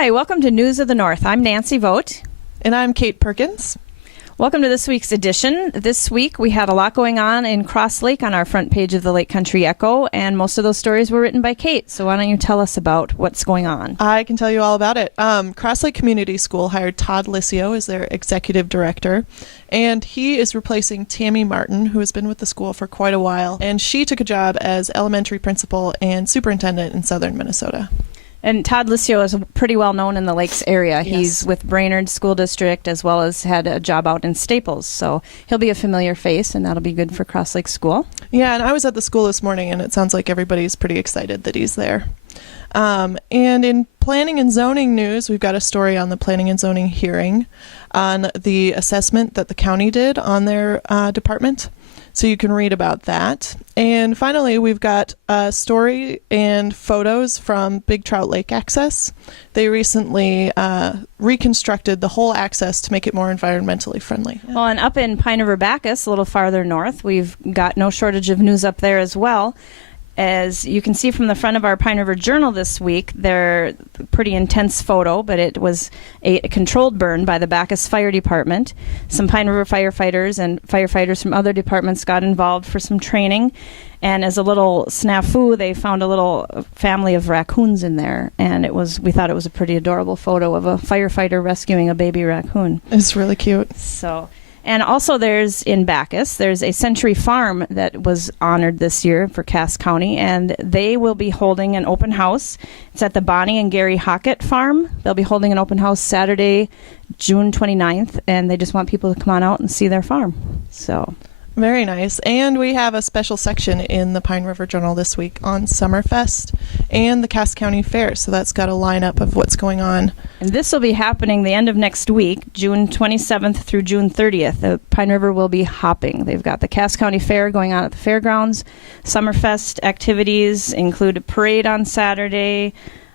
Hi, welcome to News of the North. I'm Nancy Vogt. And I'm Kate Perkins. Welcome to this week's edition. This week we had a lot going on in Crosslake on our front page of the Lake Country Echo, and most of those stories were written by Kate. So why don't you tell us about what's going on? I can tell you all about it. Crosslake Community School hired Todd Liscio as their executive director, and he is replacing Tammy Martin, who has been with the school for quite a while, and she took a job as elementary principal and superintendent in southern Minnesota. And Todd Liscio is pretty well known in the Lakes area. Yes. He's with Brainerd School District as well as had a job out in Staples. So he'll be a familiar face, and that'll be good for Crosslake School. Yeah, and I was at the school this morning, and it sounds like everybody's pretty excited that he's there. And in planning and zoning news, we've got a story on the planning and zoning hearing on the assessment that the county did on their department. So you can read about that. And finally, we've got a story and photos from Big Trout Lake Access. They recently reconstructed the whole access to make it more environmentally friendly. Well, and up in Pine River Bacchus, a little farther north, we've got no shortage of news up there as well. As you can see from the front of our Pine River Journal this week, they're a pretty intense photo, but it was a controlled burn by the Bacchus Fire Department. Some Pine River firefighters and firefighters from other departments got involved for some training. And as a little snafu, they found a little family of raccoons in there. And we thought it was a pretty adorable photo of a firefighter rescuing a baby raccoon. It's really cute. And also in Bacchus, there's a Century Farm that was honored this year for Cass County, and they will be holding an open house. It's at the Bonnie and Gary Hockett Farm. They'll be holding an open house Saturday, June 29th, and they just want people to come on out and see their farm. So very nice. And we have a special section in the Pine River Journal this week on Summerfest and the Cass County Fair. So that's got a lineup of what's going on. And this will be happening the end of next week, June 27th through June 30th. The Pine River will be hopping. They've got the Cass County Fair going on at the fairgrounds. Summerfest activities include a parade on Saturday,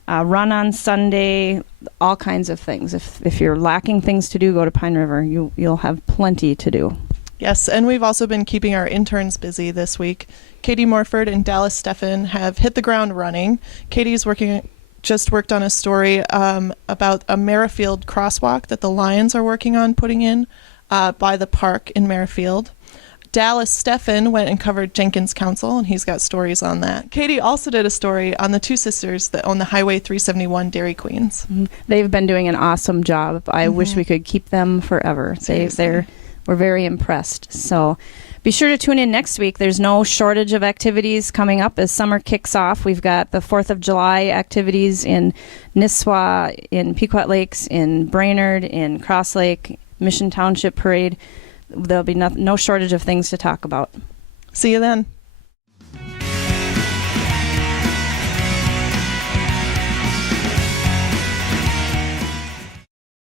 run on Sunday, all kinds of things. If you're lacking things to do, go to Pine River. You'll have plenty to do. Yes, and we've also been keeping our interns busy this week. Katie Morford and Dallas Steffen have hit the ground running. Katie's just worked on a story about a Merrifield crosswalk that the Lions are working on putting in by the park in Merrifield. Dallas Steffen went and covered Jenkins Council, and he's got stories on that. Katie also did a story on the two sisters that own the Highway 371 Dairy Queens. Mm-hmm. They've been doing an awesome job. I wish we could keep them forever. We're very impressed. So be sure to tune in next week. There's no shortage of activities coming up as summer kicks off. We've got the 4th of July activities in Nisswa, in Pequot Lakes, in Brainerd, in Crosslake, Mission Township Parade. There'll be no shortage of things to talk about. See you then.